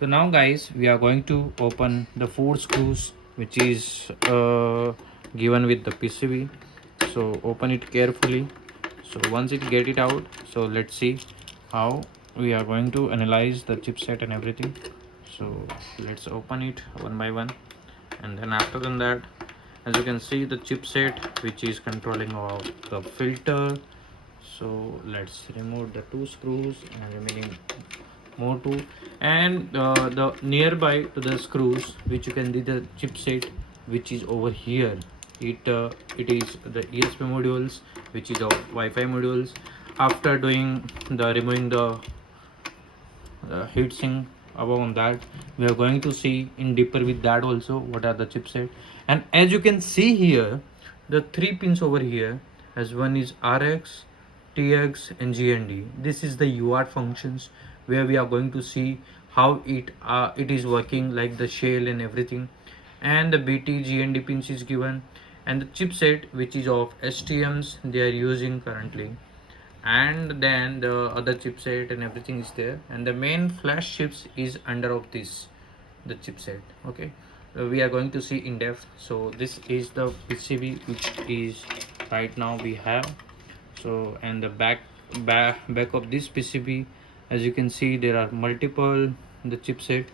So now guys, we are going to open the 4 screws which is given with the PCB. So open it carefully. So once it get it out, so let's see how we are going to analyze the chipset and everything. So let's open it one by one, and then after than that, as you can see, the chipset which is controlling of the filter. So let's remove the 2 screws and remaining more two, and the nearby to the screws which you can see the chipset which is over here. It is the ESP modules which is of Wi-Fi modules. After doing the removing the heatsink above on that, we are going to see in deeper with that also what are the chipset. And as you can see here, the 3 pins over here, as one is RX, TX and GND. This is the UART functions where we are going to see how it is working, like the shell and everything. And the BT GND pins is given, and the chipset which is of STMs they are using currently, and then the other chipset and everything is there, and the main flash chips is under of this the chipset. Okay, we are going to see in depth. So this is the PCB which is right now we have. So and the back of this PCB, as you can see, there are multiple the chipset.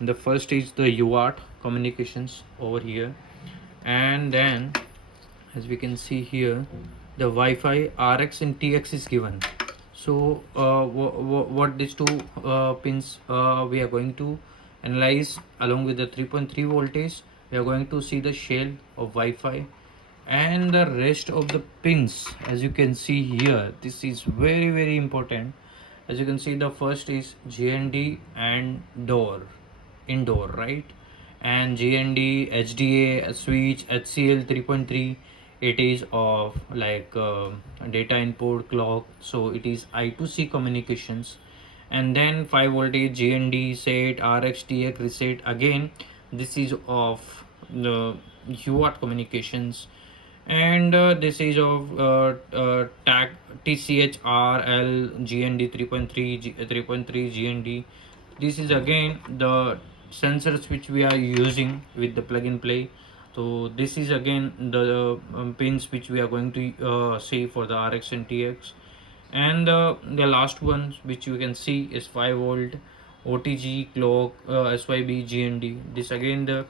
The first is the UART communications over here, and then as we can see here, the Wi-Fi RX and TX is given. So what these two pins we are going to analyze along with the 3.3 voltage. We are going to see the shell of Wi-Fi, and the rest of the pins, as you can see here, this is very important. As you can see, the first is GND and indoor, right? And GND, HDA, switch, HCL 3.3, it is of like data input clock, so it is I2C communications. And then 5 voltage GND set, RX, TX reset, again this is of the UART communications. And this is of tag TCHRL GND 3.3 GND. This is again the sensors which we are using with the plug and play. So this is again the pins which we are going to see for the RX and TX. And the last one which you can see is 5 volt OTG clock, SYB GND. This again the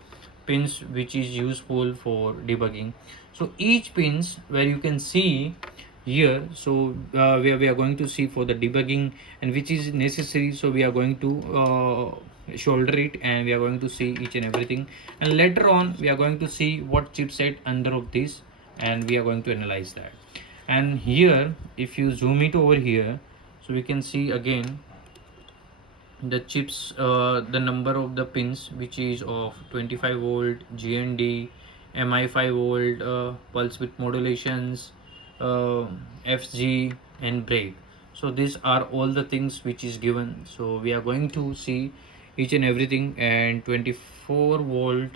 pins which is useful for debugging. So each pins where you can see here, so where we are going to see for the debugging and which is necessary, so we are going to shoulder it, and we are going to see each and everything, and later on we are going to see what chipset under of this, and we are going to analyze that. And here if you zoom it over here, so we can see again the chips, the number of the pins which is of 25 volt GND, MI 5 volt, pulse width modulations, FG and break. So these are all the things which is given. So we are going to see each and everything, and 24 volt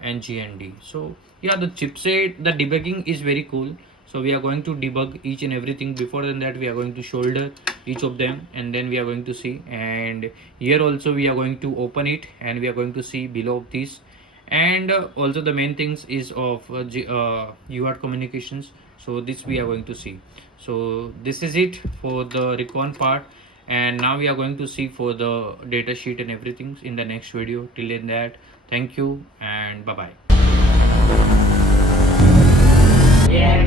and GND. So yeah, the chipset, the debugging is very cool. So we are going to debug each and everything. Before that we are going to shoulder each of them, and then we are going to see. And here also we are going to open it, and we are going to see below of this. And also the main things is of UART communications. So this we are going to see. So this is it for the recon part, and now we are going to see for the data sheet and everything in the next video. Till then that, thank you and bye bye. Yeah,